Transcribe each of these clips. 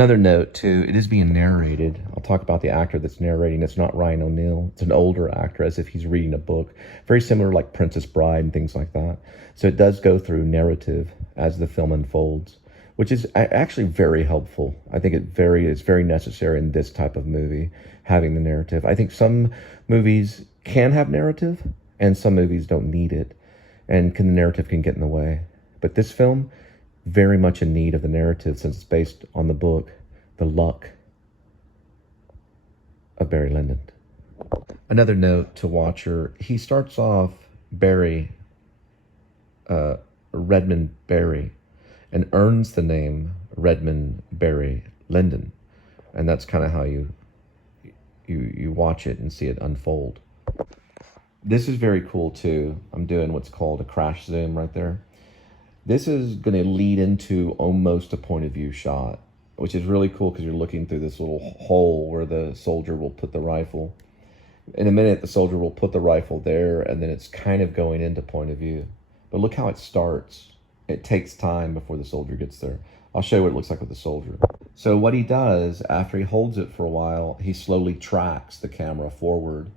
Another note too, it is being narrated. I'll talk about the actor that's narrating. It's not Ryan O'Neal. It's an older actor, as if he's reading a book. Very similar, like Princess Bride and things like that. So it does go through narrative as the film unfolds, which is actually very helpful. I think it's very necessary in this type of movie, having the narrative. I think some movies can have narrative, and some movies don't need it, and the narrative can get in the way. But this film, very much in need of the narrative, since it's based on the book, The Luck of Barry Lyndon. Another note to Watcher, he starts off Barry, Redmond Barry, and earns the name Redmond Barry Lyndon. And that's kind of how you watch it and see it unfold. This is very cool too. I'm doing what's called a crash zoom right there. This is going to lead into almost a point of view shot, which is really cool because you're looking through this little hole where the soldier will put the rifle. In a minute, the soldier will put the rifle there, and then it's kind of going into point of view. But look how it starts. It takes time before the soldier gets there. I'll show you what it looks like with the soldier. So what he does, after he holds it for a while, he slowly tracks the camera forward.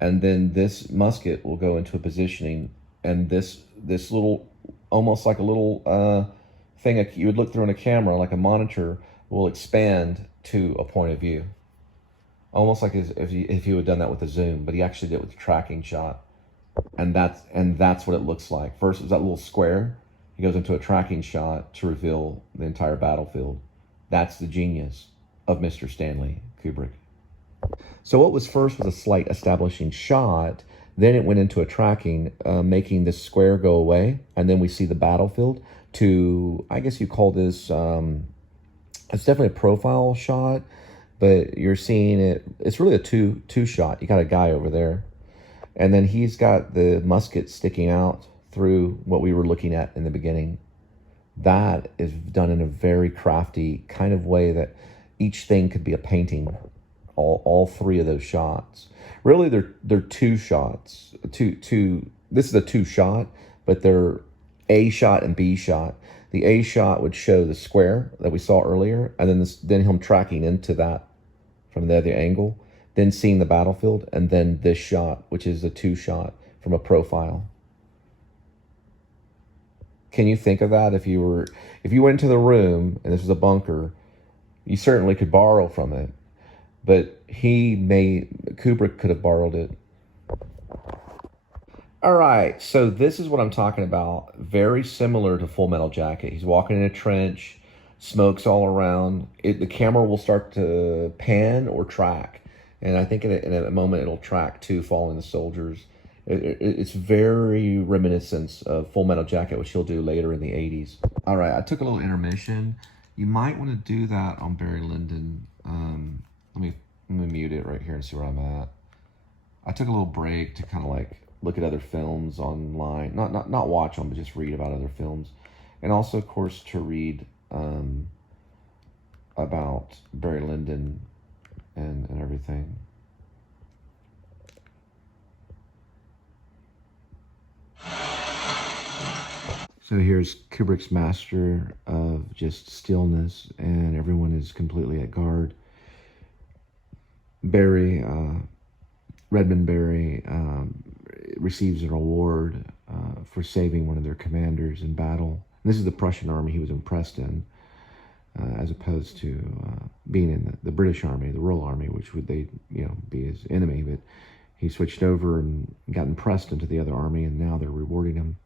And then this musket will go into a positioning, and this little, almost like a little thing you would look through in a camera, like a monitor, will expand to a point of view. Almost like if you had done that with a zoom, but he actually did it with a tracking shot. And that's what it looks like. First, it's that little square. He goes into a tracking shot to reveal the entire battlefield. That's the genius of Mr. Stanley Kubrick. So what was first was a slight establishing shot, then it went into a tracking, making this square go away, and then we see the battlefield to, I guess you call this, it's definitely a profile shot, but you're seeing it, it's really a two shot. You got a guy over there, and then he's got the musket sticking out through what we were looking at in the beginning. That is done in a very crafty kind of way that each thing could be a painting. All three of those shots. Really, they're two shots. This is a two shot, but they're A shot and B shot. The A shot would show the square that we saw earlier, and then him tracking into that from the other angle, then seeing the battlefield, and then this shot, which is a two shot from a profile. Can you think of that if you went into the room and this was a bunker? You certainly could borrow from it. But Kubrick could have borrowed it. All right, so this is what I'm talking about. Very similar to Full Metal Jacket. He's walking in a trench, smoke's all around. The camera will start to pan or track. And I think in a moment it'll track too, following the soldiers. It's very reminiscent of Full Metal Jacket, which he'll do later in the 80s. All right, I took a little intermission. You might want to do that on Barry Lyndon. Let me mute it right here and see where I'm at. I took a little break to kind of like look at other films online. Not watch them, but just read about other films. And also, of course, to read about Barry Lyndon and everything. So here's Kubrick's master of just stillness, and everyone is completely at guard. Barry, Redmond Barry, receives an award for saving one of their commanders in battle. And this is the Prussian army he was impressed in, as opposed to being in the British army, the Royal Army, which would be his enemy. But he switched over and got impressed into the other army, and now they're rewarding him.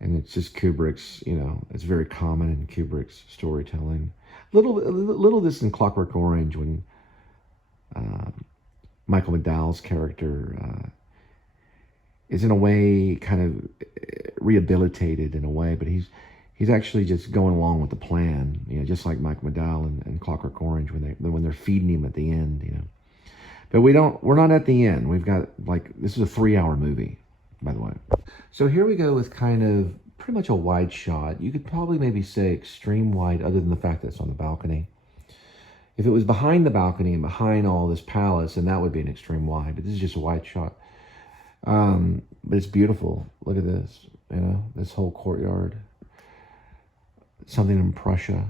And it's just Kubrick's, it's very common in Kubrick's storytelling. Little of this in Clockwork Orange when Michael McDowell's character is in a way kind of rehabilitated in a way, but he's actually just going along with the plan, just like Mike McDowell and Clockwork Orange when they're feeding him at the end, But we're not at the end. We've got this is a 3-hour movie, by the way. So here we go with kind of pretty much a wide shot. You could probably maybe say extreme wide, other than the fact that it's on the balcony. If it was behind the balcony and behind all this palace, then that would be an extreme wide. But this is just a wide shot. But it's beautiful. Look at this. This whole courtyard. Something in Prussia.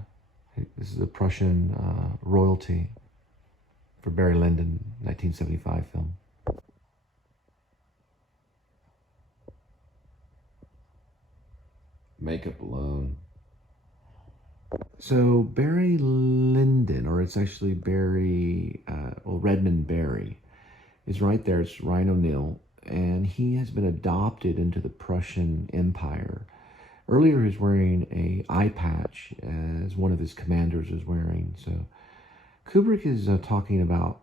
This is a Prussian royalty for Barry Lyndon, 1975 film. Makeup alone. So Barry Lyndon, or it's actually Barry, Redmond Barry, is right there. It's Ryan O'Neill, and he has been adopted into the Prussian Empire. Earlier, he was wearing a eye patch, as one of his commanders was wearing. So Kubrick is talking about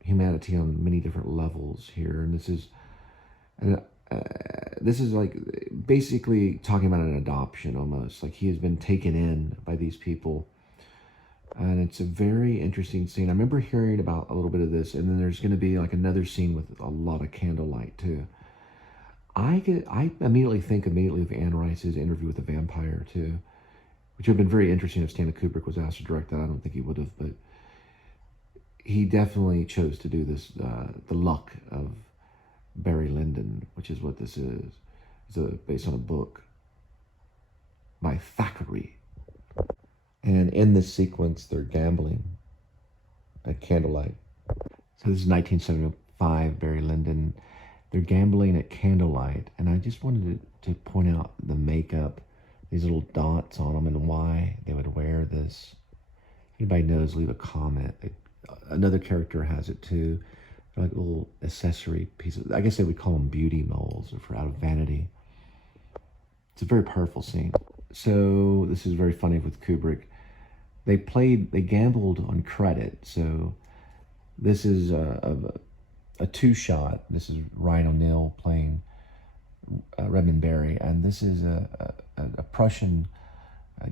humanity on many different levels here, and this is like basically talking about an adoption almost. Like he has been taken in by these people, and it's a very interesting scene. I remember hearing about a little bit of this, and then there's going to be like another scene with a lot of candlelight too. I immediately think of Anne Rice's Interview with the Vampire too, which would have been very interesting if Stanley Kubrick was asked to direct that. I don't think he would have, but he definitely chose to do this. The Luck of Barry Lyndon, which is what this is. It's based on a book by Thackeray. And in this sequence, they're gambling at candlelight. So this is 1975, Barry Lyndon. They're gambling at candlelight, and I just wanted to point out the makeup, these little dots on them, and why they would wear this. If anybody knows, leave a comment. Another character has it too. They're like little accessory pieces. I guess they would call them beauty moles, or for out of vanity. It's a very powerful scene. So this is very funny with Kubrick. They gambled on credit. So this is a two-shot. This is Ryan O'Neill playing Redmond Barry, and this is a Prussian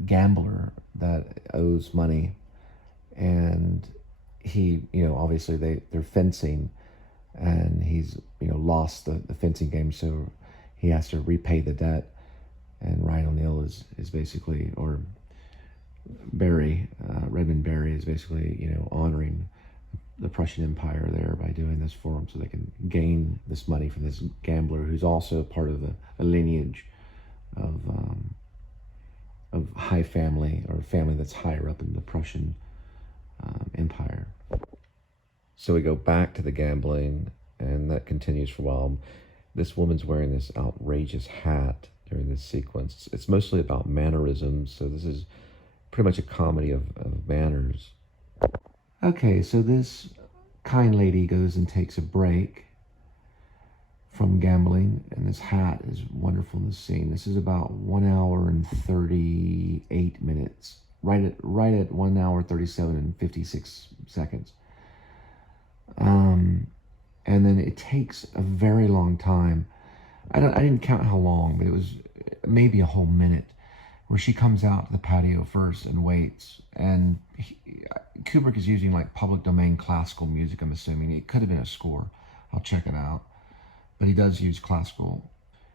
gambler that owes money, and he, obviously they're fencing, and he's, lost the fencing game, so he has to repay the debt, and Ryan O'Neill is basically, or Barry, Redmond Barry is basically, honoring the Prussian Empire there by doing this for them, so they can gain this money from this gambler who's also part of a lineage of high family, or family that's higher up in the Prussian Empire. So we go back to the gambling, and that continues for a while. This woman's wearing this outrageous hat during this sequence. It's mostly about mannerisms, so this is pretty much a comedy of manners. Okay, so this kind lady goes and takes a break from gambling, and this hat is wonderful in this scene. This is about 1 hour and 38 minutes, right at 1 hour 37 and 56 seconds. And then it takes a very long time. I didn't count how long, but it was maybe a whole minute, where she comes out to the patio first and waits. And Kubrick is using like public domain classical music, I'm assuming. It could have been a score. I'll check it out. But he does use classical.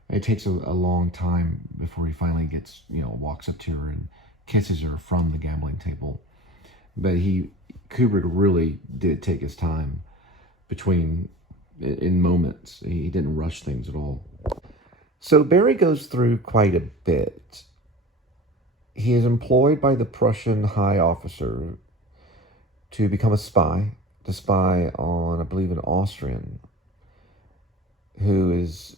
It takes a long time before he finally gets, walks up to her and kisses her from the gambling table. But Kubrick really did take his time in moments. He didn't rush things at all. So Barry goes through quite a bit. He is employed by the Prussian high officer to become a spy, to spy on, I believe, an Austrian who is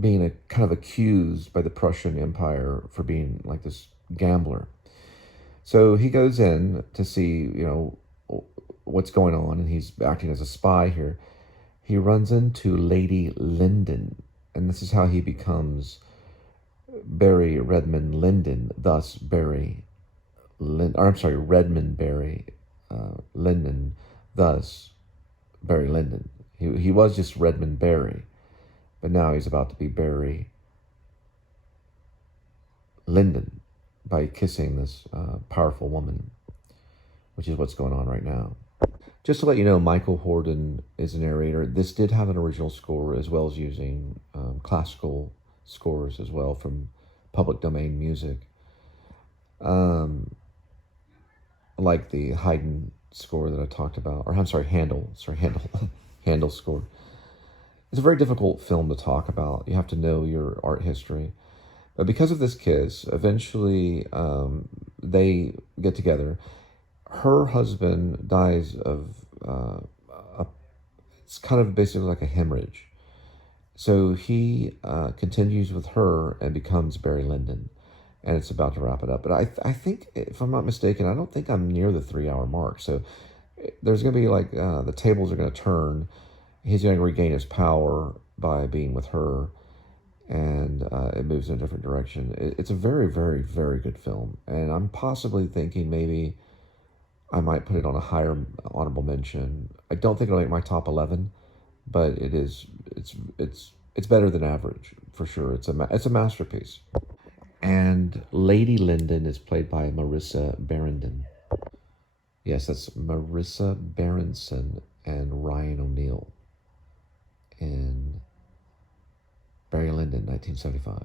being kind of accused by the Prussian Empire for being like this gambler. So he goes in to see, what's going on, and he's acting as a spy here. He runs into Lady Lyndon, and this is how he becomes Barry Redmond Lyndon, thus Redmond Barry Lyndon, thus Barry Lyndon. He was just Redmond Barry, but now he's about to be Barry Lyndon by kissing this powerful woman, which is what's going on right now. Just to let you know, Michael Hordern is the narrator. This did have an original score, as well as using classical scores as well from public domain music. Like the Haydn score that I talked about, or I'm sorry, Handel score. It's a very difficult film to talk about. You have to know your art history. But because of this kiss, eventually they get together. Her husband dies of, it's kind of basically like a hemorrhage. So he continues with her and becomes Barry Lyndon. And it's about to wrap it up. But I think, if I'm not mistaken, I don't think I'm near the 3-hour mark. So there's going to be like, the tables are going to turn. He's going to regain his power by being with her. And it moves in a different direction. It's a very, very, very good film. And I'm possibly thinking maybe I might put it on a higher honorable mention. I don't think it'll make my top 11, but it's better than average for sure. It's a masterpiece. And Lady Lyndon is played by Marissa Barrendon. Yes, that's Marissa Berenson and Ryan O'Neal in Barry Lyndon, 1975.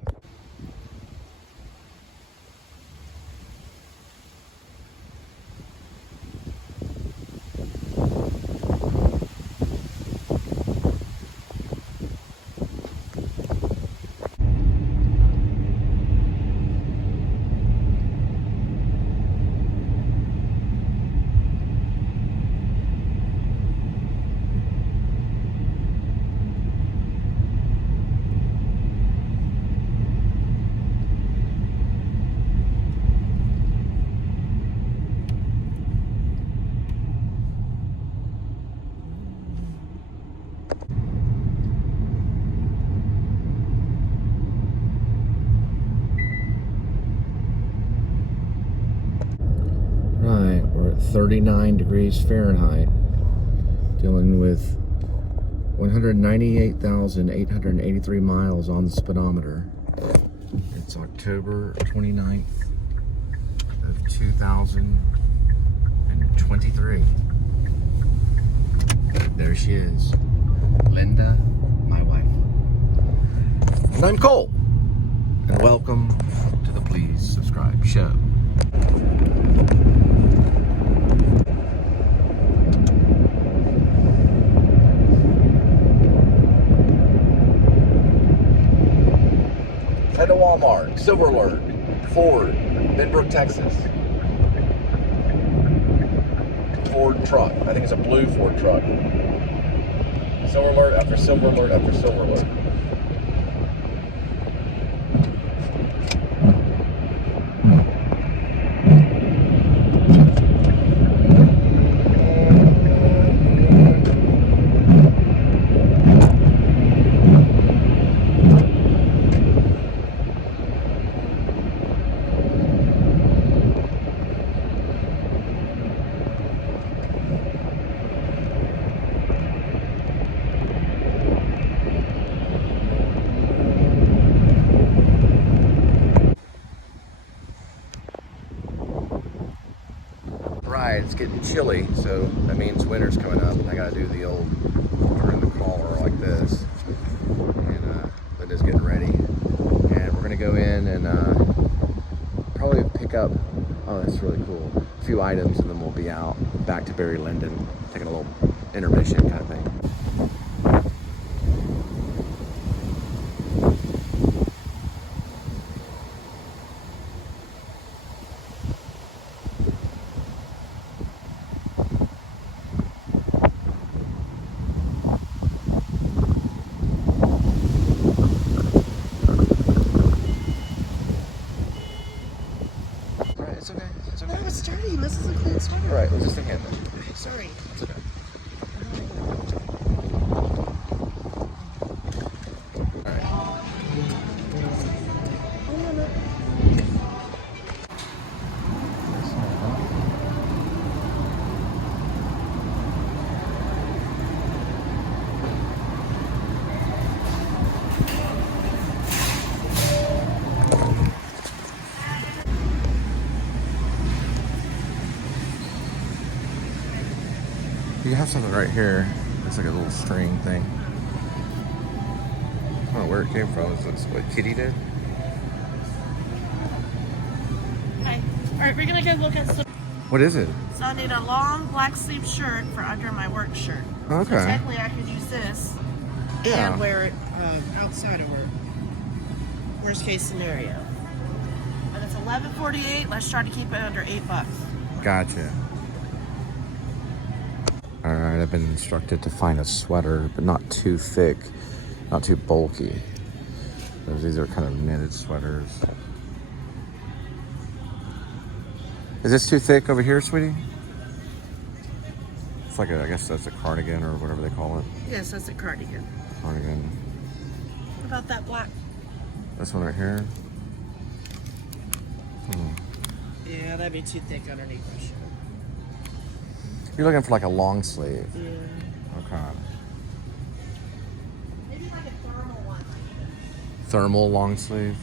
Right, we're at 39 degrees Fahrenheit, dealing with 198,883 miles on the speedometer. It's October 29th of 2023. There she is, Linda, my wife. And I'm Cole, and welcome to the Please Subscribe Show. Head to Walmart, Silver Alert, Ford, Benbrook, Texas. Ford truck. I think it's a blue Ford truck. Silver Alert after Silver Alert after Silver Alert. Right, it's getting chilly, so that means winter's coming up, and I gotta do the old turn the collar like this. And Linda's getting ready, and we're gonna go in and probably pick up, oh that's really cool, a few items, and then we'll be out back to Barry Lyndon, taking a little intermission kind of thing. It's okay. It's okay. No, it's dirty. This is a clean sweater. All right, let's just hand it. Sorry. It's okay. All right. You have something right here. It's like a little string thing. I don't know where it came from. Is this what Kitty did? Okay. All right, we're gonna go look at some. What is it? So I need a long black sleeve shirt for under my work shirt. Okay. So technically, I could use this Yeah. and wear it outside of work. worst case scenario. But it's $11.48. Let's try to keep it under $8. Gotcha. Alright, I've been instructed to find a sweater, but not too thick, not too bulky. These are kind of knitted sweaters. Is this too thick over here, sweetie? It's like I guess that's a cardigan or whatever they call it. Yes, that's a cardigan. Cardigan. What about that black? This one right here. Yeah, that'd be too thick underneath my shirt. You're looking for like a long sleeve. Yeah. Okay. Maybe like a thermal one. Thermal long sleeve.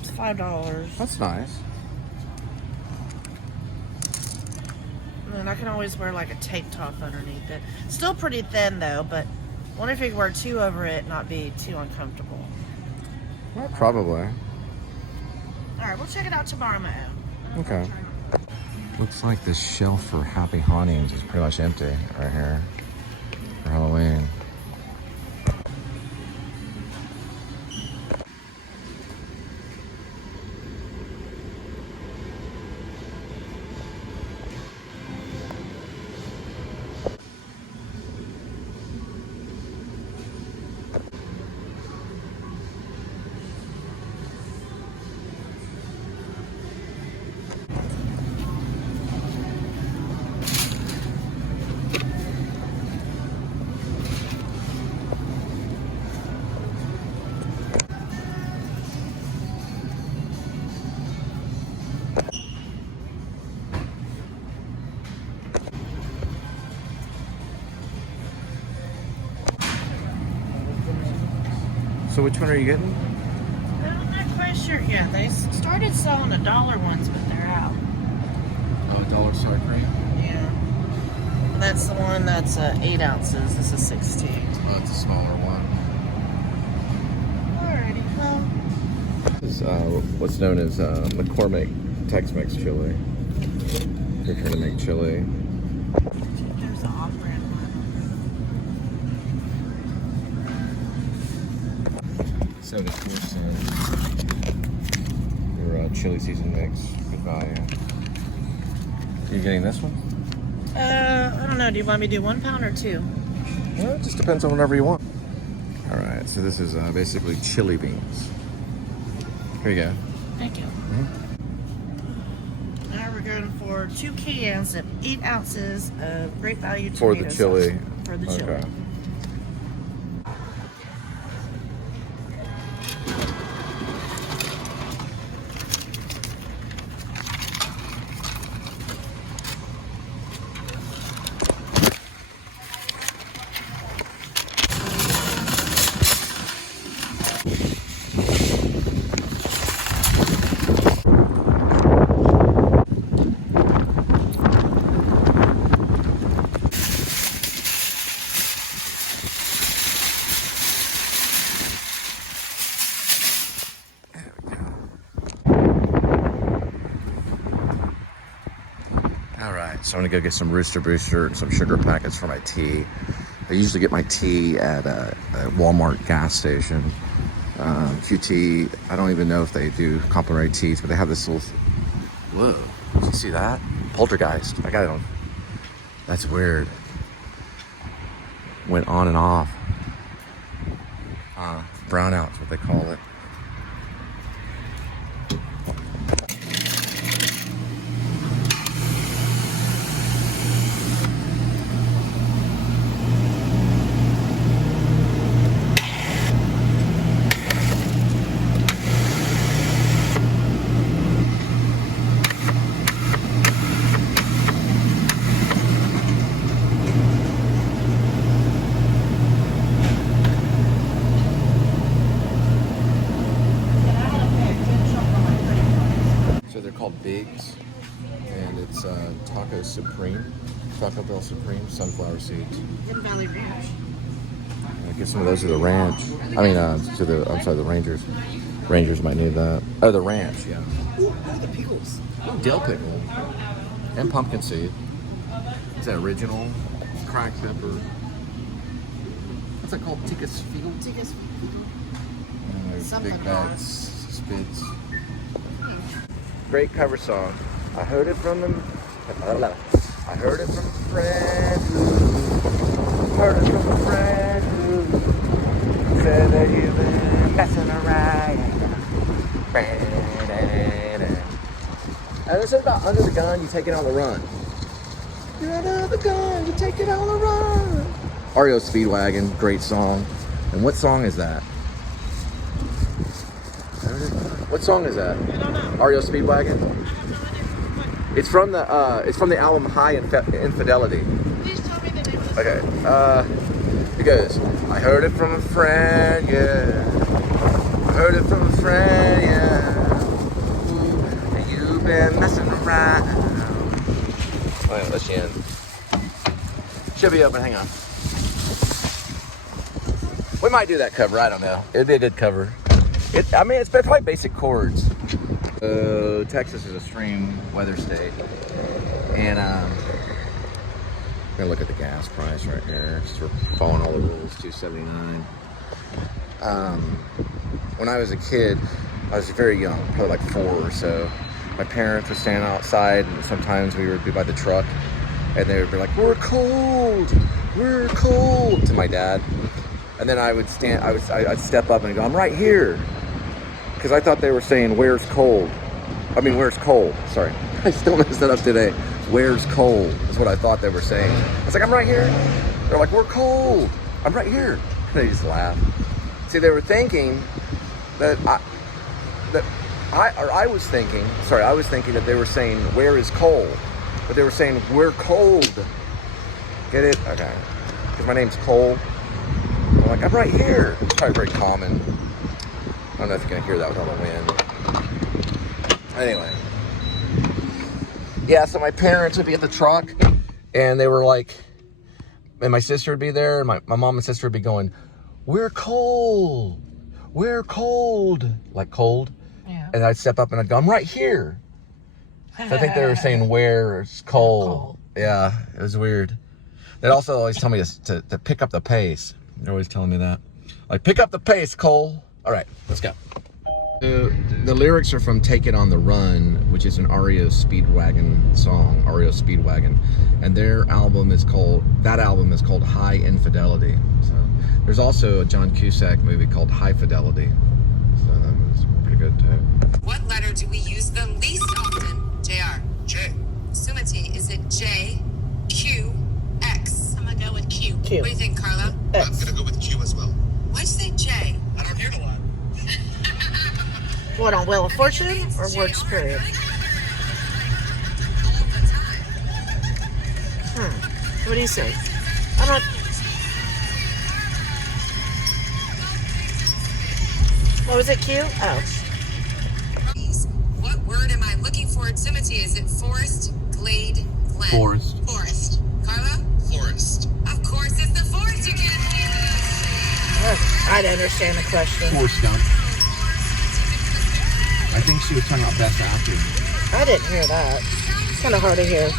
It's $5. That's nice. And I can always wear like a tank top underneath it. Still pretty thin though, but I wonder if you could wear two over it and not be too uncomfortable. Well, probably. Alright, we'll check it out tomorrow, Mo. Okay. Looks like this shelf for Happy Hauntings is pretty much empty right here for Halloween. So which one are you getting? I'm not quite sure yet. They started selling the dollar ones, but they're out. Oh, dollar soy cream. Yeah. That's the one that's 8 ounces. This is 16. Oh, it's a smaller one. Alrighty, well. This is what's known as McCormick Tex-Mex chili. If you're trying to make chili. There's the off-brand one. 74 cents. Your chili season mix. Good value. Are you getting this one? I don't know. Do you want me to do 1 pound or 2? Well, it just depends on whatever you want. Alright, so this is basically chili beans. Here you go. Thank you. Now we're going for 2 cans of 8 ounces of great value For tomato the chili. sauce. For the chili. Okay. Alright, so I'm gonna go get some Rooster Booster and some sugar packets for my tea. I usually get my tea at a Walmart gas station. QT, I don't even know if they do complimentary teas, but they have this little... Whoa, did you see that? Poltergeist. I got it on... That's weird. Went on and off. Brownout's what they call it. Bigs, and it's Taco Bell Supreme sunflower seeds. Hidden Valley Ranch. Get some of those to the ranch. The Rangers. Rangers might need that. Oh, the ranch, yeah. Ooh, the pickles. Dill pickle. And pumpkin seed. Is that original? cracked pepper. What's that called? Tickus field? Tickus. Big bags, spits. Great cover song. I heard it from them. I heard it from a friend who heard it from a friend who said that you've been messing around. And it's about under the gun, you take it on the run. You're under the gun, you take it on the run. REO Speedwagon, great song. And what song is that? What song is that? I don't know. REO Speedwagon? I have no idea. What? It's from the album High Infidelity. Please tell me the name of the Okay, it goes, I heard it from a friend, yeah. I heard it from a friend, yeah. Ooh, and you've been messing around. Alright, let's end. Should be open, hang on. We might do that cover, I don't know. It'd be a good cover. I mean, it's probably basic chords. Texas is a extreme weather state. And, I'm gonna look at the gas price right here. Just for following all the rules, $2.79. When I was a kid, I was very young, probably like 4 or so. My parents would stand outside, and sometimes we would be by the truck, and they would be like, "We're cold, to my dad. And then I would I'd step up and go, "I'm right here," because I thought they were saying, "Where's cold?" I mean, "Where's cold?" Sorry, I still messed that up today. "Where's cold?" is what I thought they were saying. I was like, "I'm right here." They're like, "We're cold. I'm right here." And they just laugh. See, they were thinking that I was thinking that they were saying, "Where is Cole?" But they were saying, "We're cold." Get it? Okay. Because my name's Cole. I'm like, "I'm right here." It's probably very common. I don't know if you're going to hear that with all the wind. Anyway. Yeah, so my parents would be at the truck, and they were like, and my sister would be there, and my mom and sister would be going, "We're cold. We're cold." Like cold. Yeah. And I'd step up and I'd go, "I'm right here." So I think they were saying, "Where's cold?" Yeah, it was weird. They'd also always tell me to pick up the pace. They're always telling me that. Like, "Pick up the pace, Cole." All right, let's go. The lyrics are from Take It on the Run, which is an REO Speedwagon song, REO Speedwagon. And that album is called High Infidelity. So there's also a John Cusack movie called High Fidelity. So that was pretty good too. What letter do we use the least often? JR. J. Sumati, is it J, Q, X? I'm gonna go with Q. Q. What do you think, Carla? X. I'm gonna go with Q as well. Why'd you say J? I don't hear it a lot. What, on Wheel of Fortune or Words Period? All the time. What do you say? I'm not. What was it, Q? Oh. What word am I looking for at Sumati? Is it forest, glade, glen? Forest. Forest. Carla? Forest. Of course, it's the forest. You can't see I didn't understand the question. Forrest Gump. I think she was talking about best actor. I didn't hear that. It's kind of hard to hear.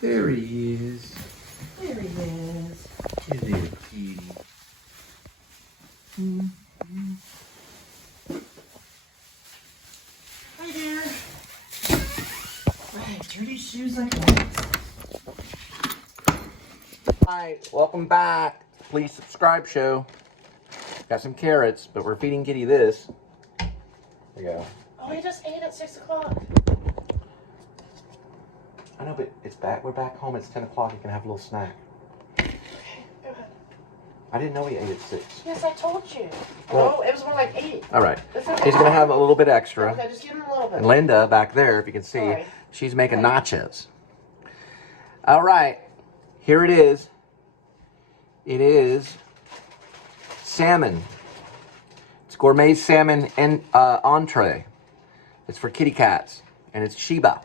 There he is. There he is. Kitty, kitty. Hi there. Right, dirty shoes like that. Hi, welcome back. Please subscribe show. Got some carrots, but we're feeding Kitty this. There you go. Oh, he just ate at 6 o'clock. I know, but it's back. We're back home. It's 10 o'clock. You can have a little snack. Okay, go ahead. I didn't know he ate at 6. Yes, I told you. Well, Oh, it was more like 8. All right. It's okay. He's going to have a little bit extra. Okay, just give him a little bit. And Linda, back there, if you can see, Sorry. she's making nachos. All right. Here it is. It is salmon. It's gourmet salmon and entree. It's for kitty cats, and it's Sheba.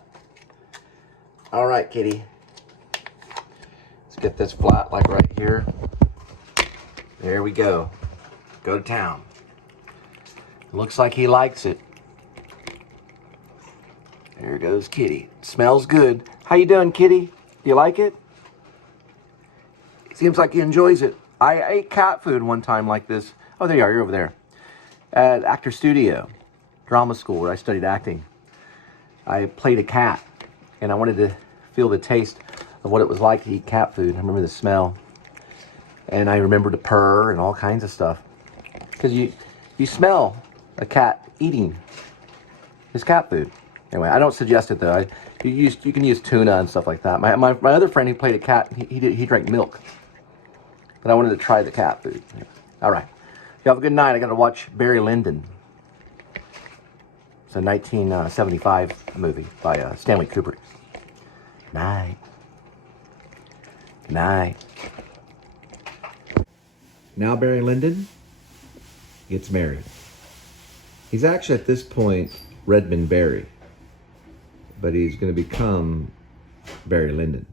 All right, kitty. Let's get this flat, like right here. There we go. Go to town. Looks like he likes it. There goes Kitty. Smells good. How you doing, Kitty? Do you like it? Seems like he enjoys it. I ate cat food one time like this. Oh, there you are. You're over there. At Actor Studio, drama school, where I studied acting. I played a cat, and I wanted to feel the taste of what it was like to eat cat food. I remember the smell. And I remember the purr and all kinds of stuff. Because you smell a cat eating his cat food. Anyway, I don't suggest it though. You can use tuna and stuff like that. My other friend who played a cat, he drank milk. But I wanted to try the cat food. All right. You have a good night. I got to watch Barry Lyndon. It's a 1975 movie by Stanley Kubrick. Night. Good night. Now Barry Lyndon gets married. He's actually at this point Redmond Barry, but he's going to become Barry Lyndon.